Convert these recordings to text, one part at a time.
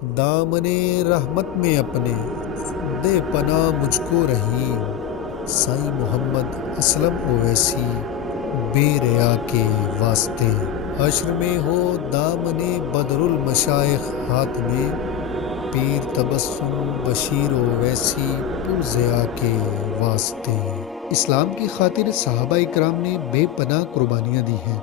دامن رحمت میں اپنے دے پناہ مجھ کو رحیم، سائیں محمد اسلم اویسی بے ریا کے واسطے۔ حشر میں ہو دامن بدر المشائخ ہاتھ میں، پیر تبسم بشیر اویسی پرضیا کے واسطے۔ اسلام کی خاطر صحابہ اکرام نے بے پناہ قربانیاں دی ہیں۔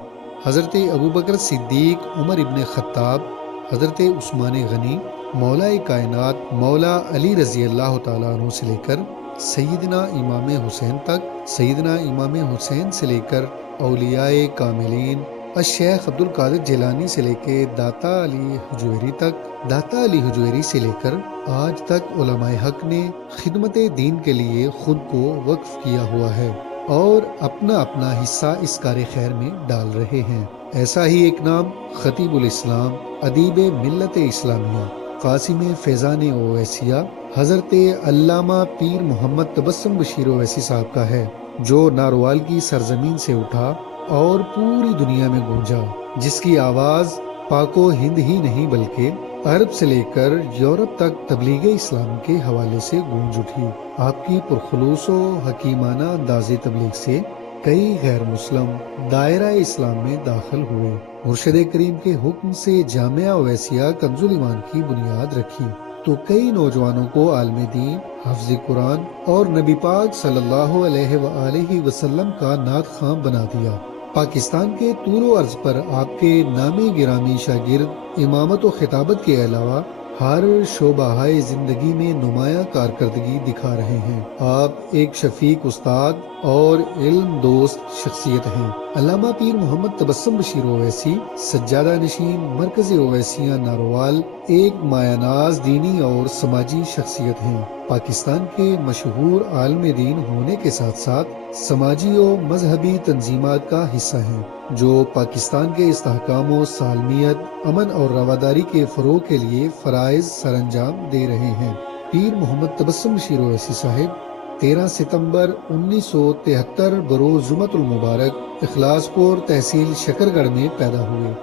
حضرت ابوبکر صدیق، عمر ابن خطاب، حضرت عثمان غنی، مولا کائنات مولا علی رضی اللہ تعالیٰ عنہ سے لے کر سیدنا امام حسین تک، سیدنا امام حسین سے لے کر اولیاء کاملین الشیخ عبد القادر جیلانی سے لے کے داتا علی حجویری تک، داتا علی حجویری سے لے کر آج تک علماء حق نے خدمت دین کے لیے خود کو وقف کیا ہوا ہے اور اپنا اپنا حصہ اس کار خیر میں ڈال رہے ہیں۔ ایسا ہی ایک نام خطیب الاسلام، ادیب ملت اسلامیہ، قاسم فیضان اویسیہ، حضرت علامہ پیر محمد تبسم بشیر اویسی صاحب کا ہے، جو ناروال کی سرزمین سے اٹھا اور پوری دنیا میں گونجا، جس کی آواز پاک و ہند ہی نہیں بلکہ عرب سے لے کر یورپ تک تبلیغ اسلام کے حوالے سے گونج اٹھی۔ آپ کی پرخلوص و حکیمانہ انداز تبلیغ سے کئی غیر مسلم دائرہ اسلام میں داخل ہوئے۔ مرشد کریم کے حکم سے جامعہ اویسیہ کنز ایمان کی بنیاد رکھی تو کئی نوجوانوں کو عالم دین، حافظ قرآن اور نبی پاک صلی اللہ علیہ وآلہ وسلم کا نعت خواں بنا دیا۔ پاکستان کے طول و عرض پر آپ کے نامی گرامی شاگرد امامت و خطابت کے علاوہ ہر شعبہ زندگی میں نمایاں کارکردگی دکھا رہے ہیں۔ آپ ایک شفیق استاد اور علم دوست شخصیت ہیں۔ علامہ پیر محمد تبسم بشیر اویسی سجادہ نشین مرکز اویسیہ ناروال ایک مایہ ناز دینی اور سماجی شخصیت ہیں۔ پاکستان کے مشہور عالم دین ہونے کے ساتھ ساتھ سماجی و مذہبی تنظیمات کا حصہ ہیں، جو پاکستان کے استحکام و سالمیت، امن اور رواداری کے فروغ کے لیے فرائض سر انجام دے رہے ہیں۔ پیر محمد تبسم بشیر اویسی صاحب 13 ستمبر 1973 بروز جمعۃ المبارک اخلاص پور تحصیل شکرگڑھ میں پیدا ہوئے۔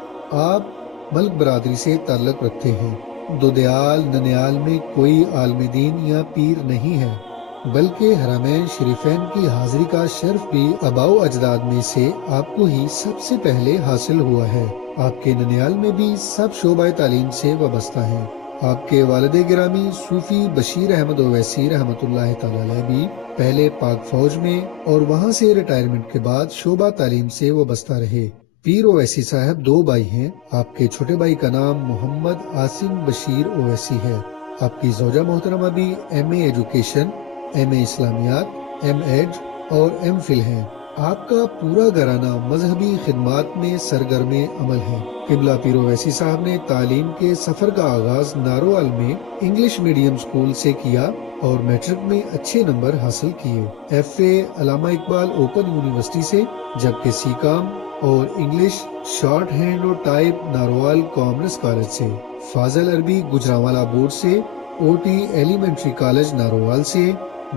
آپ ملک برادری سے تعلق رکھتے ہیں۔ دودیال ننیال میں کوئی عالم دین یا پیر نہیں ہے، بلکہ حرمین شریفین کی حاضری کا شرف بھی آباء و اجداد میں سے آپ کو ہی سب سے پہلے حاصل ہوا ہے۔ آپ کے ننیال میں بھی سب شعبہ تعلیم سے وابستہ ہیں۔ آپ کے والد گرامی صوفی بشیر احمد اویسی رحمۃ اللہ تعالی علیہ بھی پہلے پاک فوج میں اور وہاں سے ریٹائرمنٹ کے بعد شعبہ تعلیم سے وابستہ رہے۔ پیر اویسی صاحب 2 بھائی ہیں۔ آپ کے چھوٹے بھائی کا نام محمد عاصم بشیر اویسی ہے۔ آپ کی زوجہ محترمہ بھی M A education, M A اسلامیات، ایم ایڈ اور ایم فل ہیں۔ آپ کا پورا گھرانہ مذہبی خدمات میں سرگرم عمل ہے۔ قبلہ پیر اویسی صاحب نے تعلیم کے سفر کا آغاز ناروال میں انگلش میڈیم اسکول سے کیا اور میٹرک میں اچھے نمبر حاصل کیے۔ F A Allama Iqbal open university سے، جبکہ سی کام اور انگلش شارٹ ہینڈ اور ٹائپ ناروال کامرس کالج سے، فاضل عربی گجرانوالہ بورڈ سے، O T elementary college Narowal سے،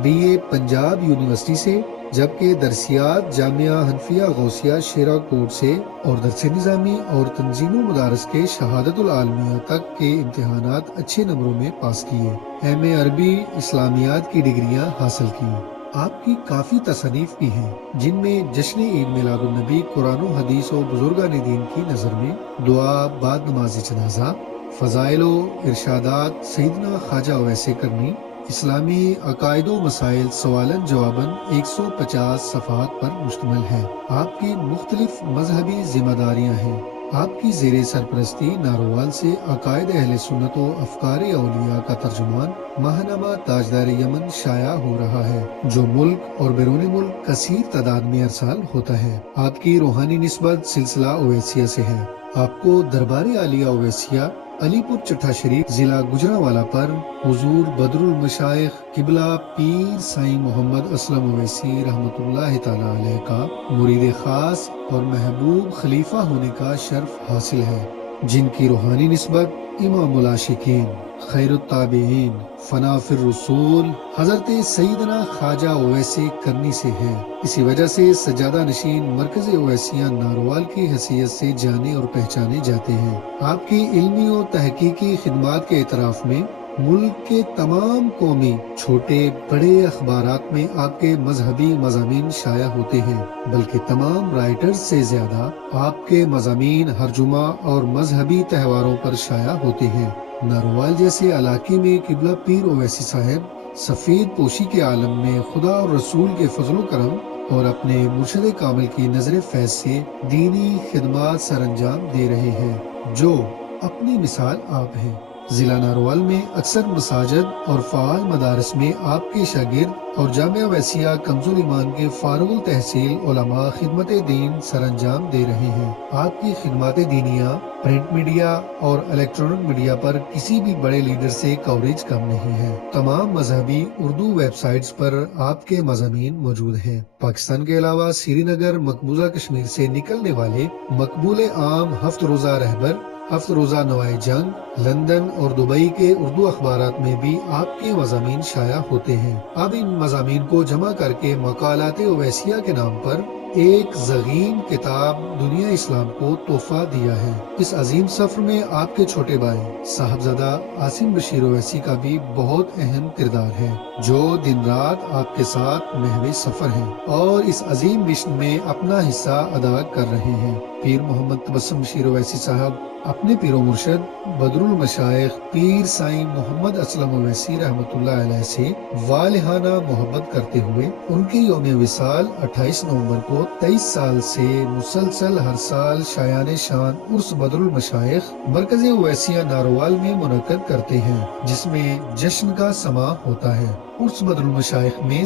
بی اے پنجاب یونیورسٹی سے، جبکہ درسیات جامعہ حنفیہ غوثیہ شیرا کوٹ سے اور درس نظامی اور تنظیم المدارس کے شہادت العالمیہ تک کے امتحانات اچھے نمبروں میں پاس کیے۔ ایم اے عربی اسلامیات کی ڈگریاں حاصل کی۔ آپ کی کافی تصانیف بھی ہیں، جن میں جشن عید میلاد النبی، قرآن و حدیث و بزرگان دین کی نظر میں، دعا بعد نماز جنازہ، فضائل و ارشادات سیدنا خواجہ اویس کرنی، اسلامی عقائد و مسائل سوالن جواباً 150 صفحات پر مشتمل ہے۔ آپ کی مختلف مذہبی ذمہ داریاں ہیں۔ آپ کی زیر سرپرستی ناروال سے عقائد اہل سنت و افکار اولیاء کا ترجمان ماہنامہ تاجدار یمن شائع ہو رہا ہے، جو ملک اور بیرون ملک کثیر تعداد میں ارسال ہوتا ہے۔ آپ کی روحانی نسبت سلسلہ اویسیہ سے ہے۔ آپ کو دربار عالیہ اویسیہ علی پور چٹھا شریف ضلع گجرانوالہ پر حضور بدر المشائخ قبلہ پیر سائیں محمد اسلم اویسی رحمۃ اللہ تعالی علیہ کا مرید خاص اور محبوب خلیفہ ہونے کا شرف حاصل ہے۔ جن کی روحانی نسبت امام العاشقین، خیر التابعین، فنا فی الرسول حضرت سیدنا خواجہ اویس کرنی سے ہے۔ اسی وجہ سے سجادہ نشین مرکز اویسیہ ناروال کی حیثیت سے جانے اور پہچانے جاتے ہیں۔ آپ کی علمی و تحقیقی خدمات کے اعتراف میں ملک کے تمام قومی چھوٹے بڑے اخبارات میں آپ کے مذہبی مضامین شائع ہوتے ہیں، بلکہ تمام رائٹرز سے زیادہ آپ کے مضامین ہر جمعہ اور مذہبی تہواروں پر شائع ہوتے ہیں۔ ناروال جیسے علاقے میں قبلہ پیر اویسی صاحب سفید پوشی کے عالم میں خدا اور رسول کے فضل و کرم اور اپنے مرشد کامل کی نظر فیض سے دینی خدمات سر انجام دے رہے ہیں، جو اپنی مثال آپ ہیں۔ ضلع ناروال میں اکثر مساجد اور فعال مدارس میں آپ کے شاگرد اور جامعہ اویسیہ کنز ایمان کے فارغ التحصیل علماء خدمت دین سر انجام دے رہے ہیں۔ آپ کی خدمات دینیہ پرنٹ میڈیا اور الیکٹرانک میڈیا پر کسی بھی بڑے لیڈر سے کوریج کم نہیں ہے۔ تمام مذہبی اردو ویب سائٹس پر آپ کے مضامین موجود ہیں۔ پاکستان کے علاوہ سری نگر مقبوضہ کشمیر سے نکلنے والے مقبول عام ہفت روزہ رہبر، ہفت روزہ نوائے جنگ، لندن اور دبئی کے اردو اخبارات میں بھی آپ کے مضامین شائع ہوتے ہیں۔ اب ان مضامین کو جمع کر کے مقالات اویسیہ کے نام پر ایک ضخیم کتاب دنیا اسلام کو تحفہ دیا ہے۔ اس عظیم سفر میں آپ کے چھوٹے بھائی صاحبزادہ عاصم بشیر اویسی کا بھی بہت اہم کردار ہے، جو دن رات آپ کے ساتھ محو سفر ہیں اور اس عظیم مشن میں اپنا حصہ ادا کر رہے ہیں۔ پیر محمد تبسم بشیر اویسی صاحب اپنے پیر و مرشد بدر المشائخ پیر سائیں محمد اسلم اویسی رحمۃ اللہ علیہ سے والہانہ محبت کرتے ہوئے ان کے یوم وصال 28 نومبر کو 23 سال سے مسلسل ہر سال شایان شان عرس بدر المشائخ مرکز اویسیہ ناروال میں منعقد کرتے ہیں، جس میں جشن کا سماع ہوتا ہے۔ عرس بدر المشائخ میں